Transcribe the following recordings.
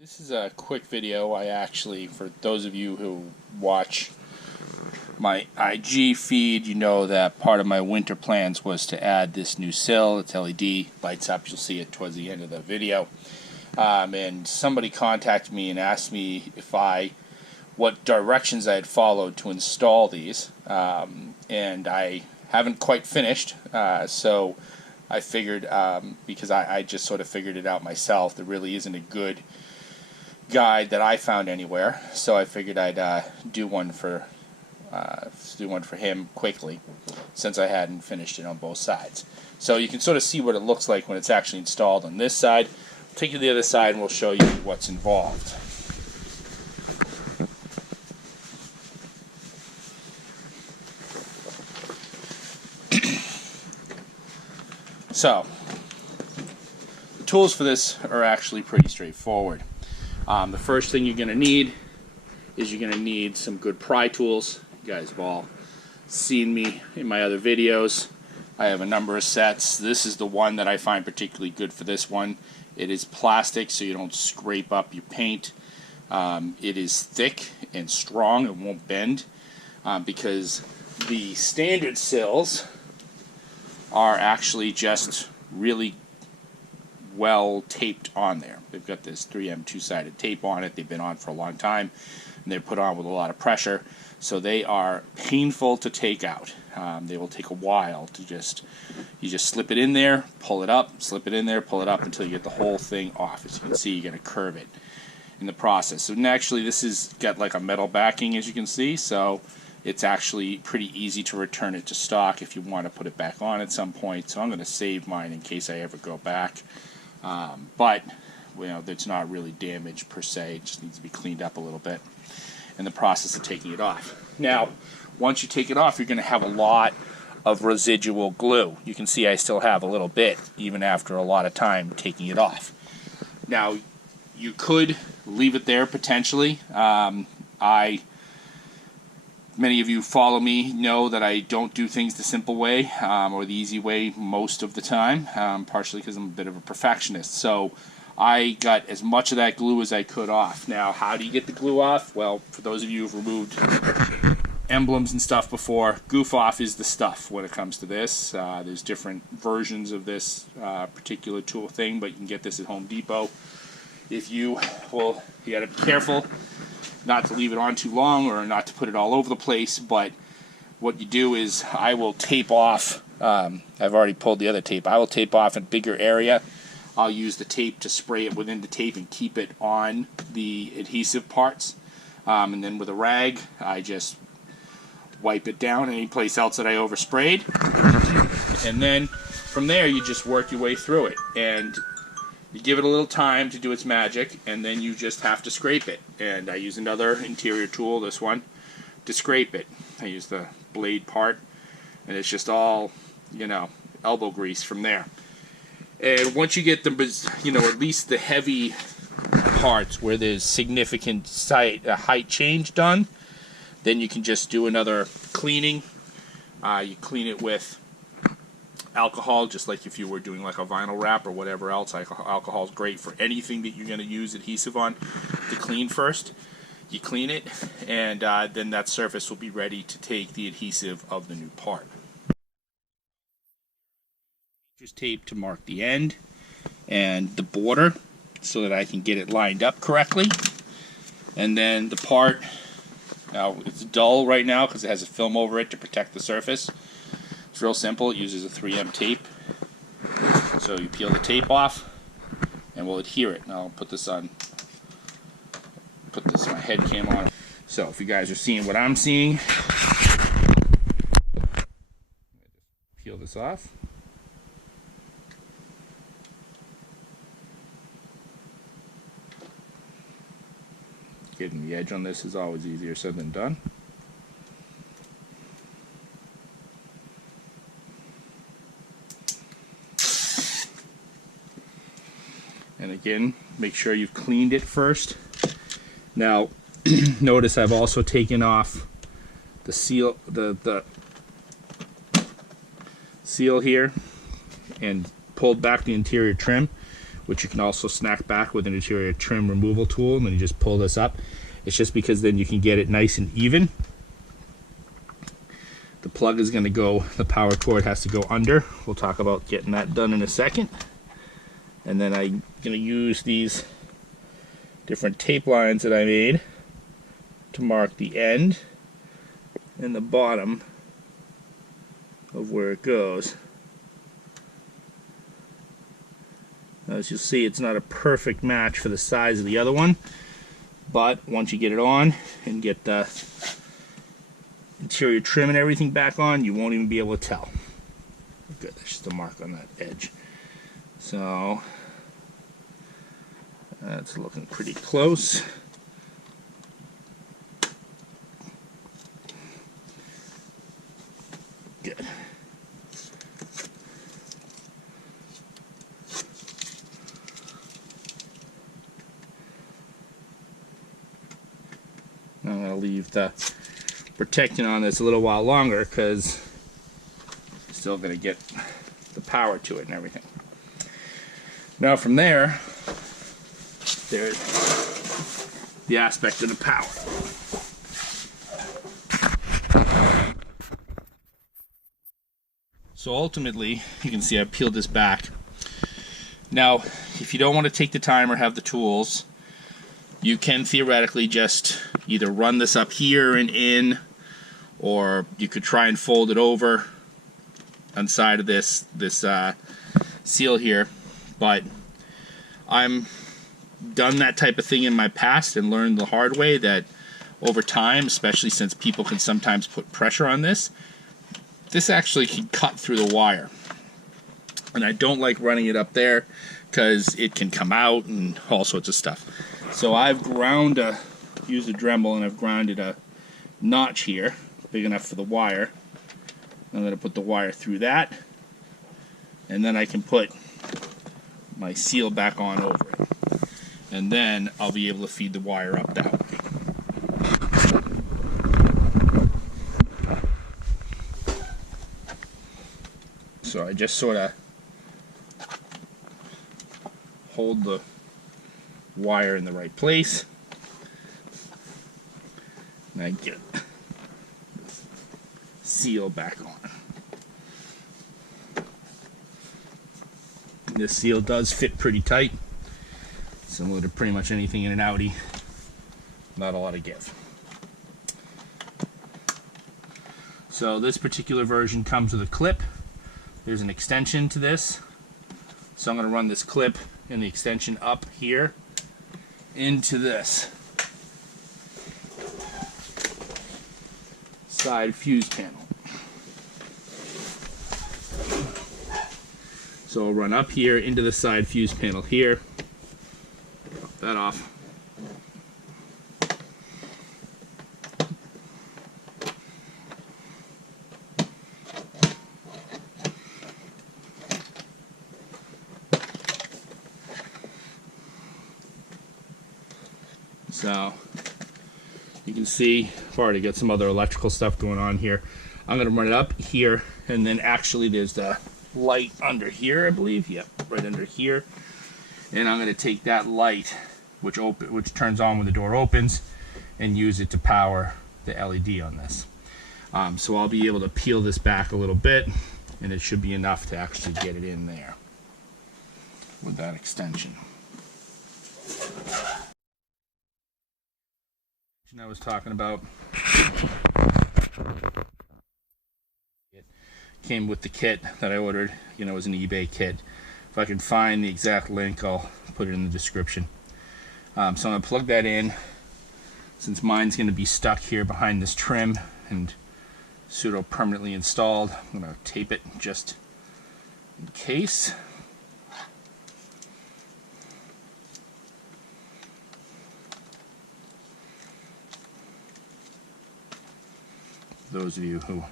This is a quick video. For those of you who watch my IG feed, you know that part of my winter plans was to add this new sill. It's LED, lights up. You'll see it towards the end of the video. And somebody contacted me and asked me what directions I had followed to install these. And I haven't quite finished, so I figured, because I just sort of figured it out myself, there really isn't a good guide that I found anywhere, so I figured I'd do one for him quickly, since I hadn't finished it on both sides. So you can sort of see what it looks like when it's actually installed on this side. I'll take you to the other side and we'll show you what's involved. So the tools for this are actually pretty straightforward. The first thing you're going to need is some good pry tools. You guys have all seen me in my other videos. I have a number of sets. This is the one that I find particularly good for this one. It is plastic, so you don't scrape up your paint. It is thick and strong. It won't bend, because the standard sills are actually just really well taped on there. They've got this 3M two-sided tape on it. They've been on for a long time, and they're put on with a lot of pressure, so they are painful to take out. They will take a while to you just slip it in there, pull it up, slip it in there, pull it up until you get the whole thing off. As you can see, you're going to curve it in the process. So naturally, this has got like a metal backing, as you can see, so it's actually pretty easy to return it to stock if you want to put it back on at some point. So I'm going to save mine in case I ever go back. But it's not really damaged per se. It just needs to be cleaned up a little bit in the process of taking it off. Now, once you take it off, you're going to have a lot of residual glue. You can see I still have a little bit, even after a lot of time taking it off. Now, you could leave it there potentially. Many of you follow me know that I don't do things the simple way, or the easy way most of the time, partially because I'm a bit of a perfectionist. So I got as much of that glue as I could off. Now, how do you get the glue off? Well, for those of you who've removed emblems and stuff before, goof off is the stuff when it comes to this. There's different versions of this particular tool thing, but you can get this at Home Depot. You got to be careful not to leave it on too long or not to put it all over the place, but what you do is I will tape off, I've already pulled the other tape, I will tape off a bigger area. I'll use the tape to spray it within the tape and keep it on the adhesive parts, and then with a rag I just wipe it down any place else that I oversprayed, and then from there you just work your way through it, and you give it a little time to do its magic, and then you just have to scrape it. And I use another interior tool, this one, to scrape it. I use the blade part, and it's just all, elbow grease from there. And once you get at least the heavy parts where there's significant height change done, then you can just do another cleaning. You clean it with alcohol, just like if you were doing like a vinyl wrap or whatever else. Alcohol is great for anything that you're going to use adhesive on to clean first. You clean it, and then that surface will be ready to take the adhesive of the new part. Just tape to mark the end and the border so that I can get it lined up correctly. And then the part, now it's dull right now because it has a film over it to protect the surface. It's real simple. It uses a 3M tape. So you peel the tape off and we'll adhere it. Now I'll put my head cam on. So if you guys are seeing what I'm seeing, peel this off. Getting the edge on this is always easier said than done. And again, make sure you've cleaned it first. Now, notice I've also taken off the seal, the seal here, and pulled back the interior trim. which you can also snack back with an interior trim removal tool, and then you just pull this up. It's just because then you can get it nice and even. The plug is going to go, the power cord has to go under. We'll talk about getting that done in a second. And then I'm going to use these different tape lines that I made to mark the end and the bottom of where it goes. As you'll see, it's not a perfect match for the size of the other one, but once you get it on and get the interior trim and everything back on, you won't even be able to tell. Good, there's just a mark on that edge. So that's looking pretty close. Good. I'm going to leave the protecting on this a little while longer because you're still going to get the power to it and everything. Now from there, there's the aspect of the power. So ultimately, you can see I peeled this back. Now, if you don't want to take the time or have the tools, you can theoretically just either run this up here and in, or you could try and fold it over on side of this seal here. But I'm done that type of thing in my past and learned the hard way that over time, especially since people can sometimes put pressure on this actually can cut through the wire. And I don't like running it up there because it can come out and all sorts of stuff. So I've used a Dremel, and I've grounded a notch here, big enough for the wire. I'm going to put the wire through that, and then I can put my seal back on over it. And then I'll be able to feed the wire up that way. So I just sort of hold the wire in the right place, and I get the seal back on. This seal does fit pretty tight, similar to pretty much anything in an Audi. Not a lot of give. So this particular version comes with a clip. There's an extension to this. So I'm going to run this clip and the extension up here into this side fuse panel. So I'll run up here into the side fuse panel here. Pop that off. So you can see I've already got some other electrical stuff going on here. I'm going to run it up here, and then actually there's the light under here, I believe. Yep, right under here. And I'm going to take that light, which turns on when the door opens, and use it to power the LED on this. So I'll be able to peel this back a little bit, and it should be enough to actually get it in there with that extension. I was talking about, it came with the kit that I ordered. You know, it was an eBay kit. If I can find the exact link, I'll put it in the description. So I'm going to plug that in, since mine's going to be stuck here behind this trim and pseudo permanently installed. I'm going to tape it just in case. Those of you who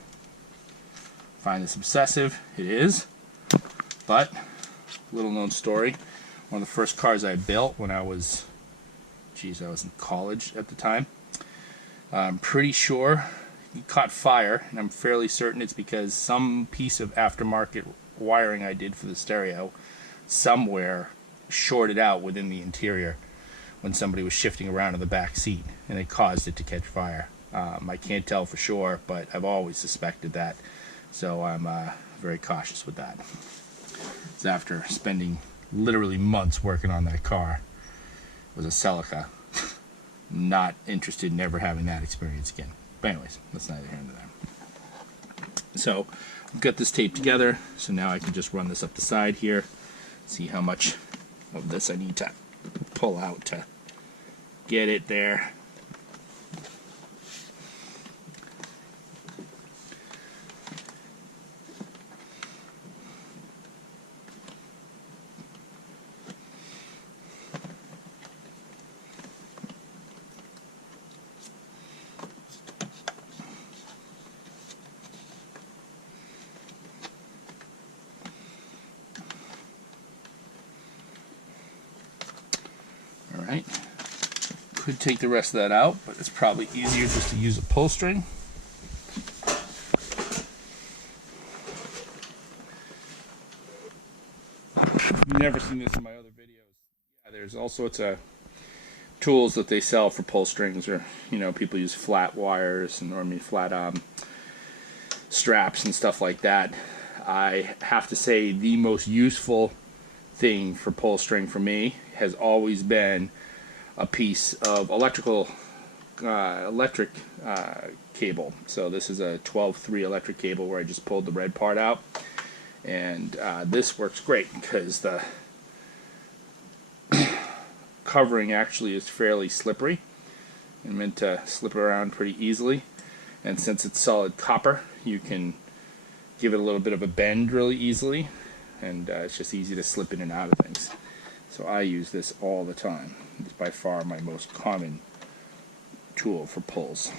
find this obsessive, it is. But, little known story, one of the first cars I built when I was in college at the time. I'm pretty sure it caught fire, and I'm fairly certain it's because some piece of aftermarket wiring I did for the stereo somewhere shorted out within the interior when somebody was shifting around in the back seat, and it caused it to catch fire. I can't tell for sure, but I've always suspected that, so I'm very cautious with that. It's after spending literally months working on that car. It was a Celica. Not interested in ever having that experience again. But anyways, that's neither here nor there. So I've got this taped together, so now I can just run this up the side here, see how much of this I need to pull out to get it there. Alright, could take the rest of that out, but it's probably easier just to use a pull string. You've never seen this in my other videos. Yeah, there's all sorts of tools that they sell for pull strings, or people use flat wires and flat straps and stuff like that. I have to say the most useful thing for pull string for me has always been a piece of electric cable. So this is a 12-3 electric cable where I just pulled the red part out, and this works great because the covering actually is fairly slippery and meant to slip around pretty easily, and since it's solid copper, you can give it a little bit of a bend really easily, and it's just easy to slip in and out of things. So I use this all the time. It's by far my most common tool for pulls.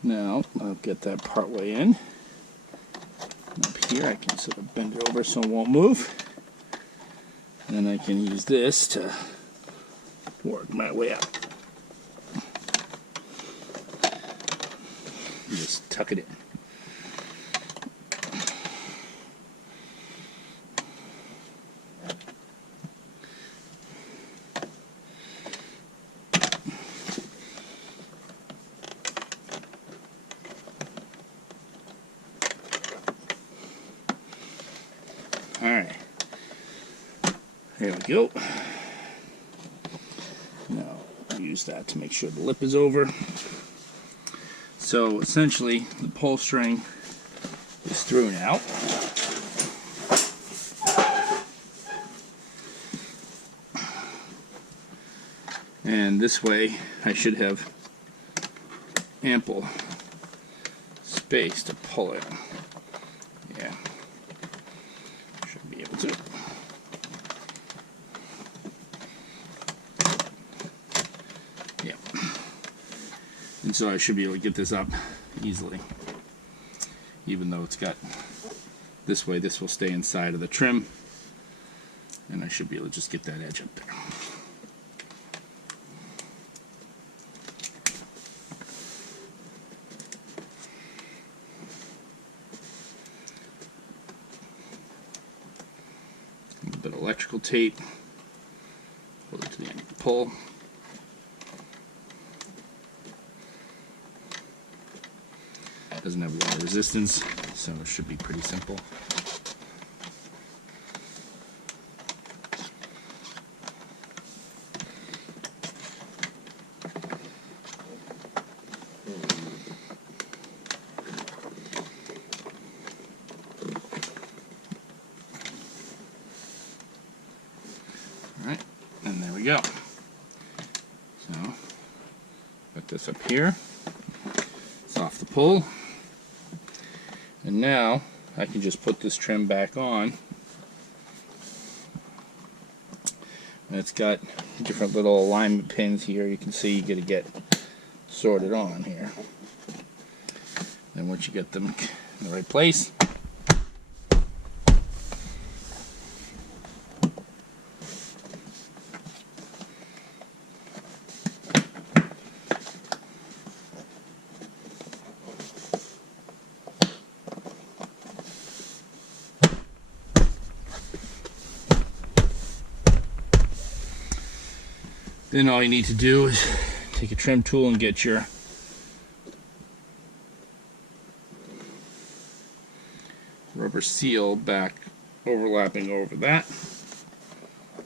Now I'll get that part way in. Up here I can sort of bend it over so it won't move. And then I can use this to work my way up. Just tuck it in. Alright, there we go. Now I'll use that to make sure the lip is over. So essentially the pull string is through now. And this way I should have ample space to pull it. Yeah. Be able to. Yeah. And so I should be able to get this up easily. Even though it's got this way, this will stay inside of the trim. And I should be able to just get that edge up there. A bit of electrical tape, hold it to the end of the pull. Doesn't have a lot of resistance, so it should be pretty simple. Alright, and there we go. So, put this up here. It's off the pull. And now, I can just put this trim back on. And it's got different little alignment pins here. You can see you got to get sorted on here. And once you get them in the right place, then all you need to do is take a trim tool and get your rubber seal back overlapping over that,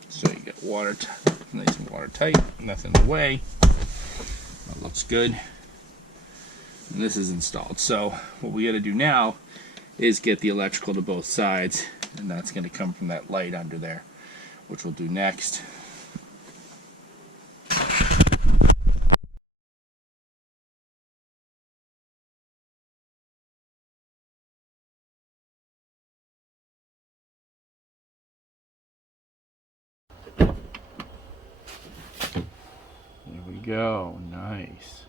so you get water nice and watertight, nothing in the way. That looks good. And this is installed. So what we got to do now is get the electrical to both sides, and that's going to come from that light under there, which we'll do next. There we go. Nice.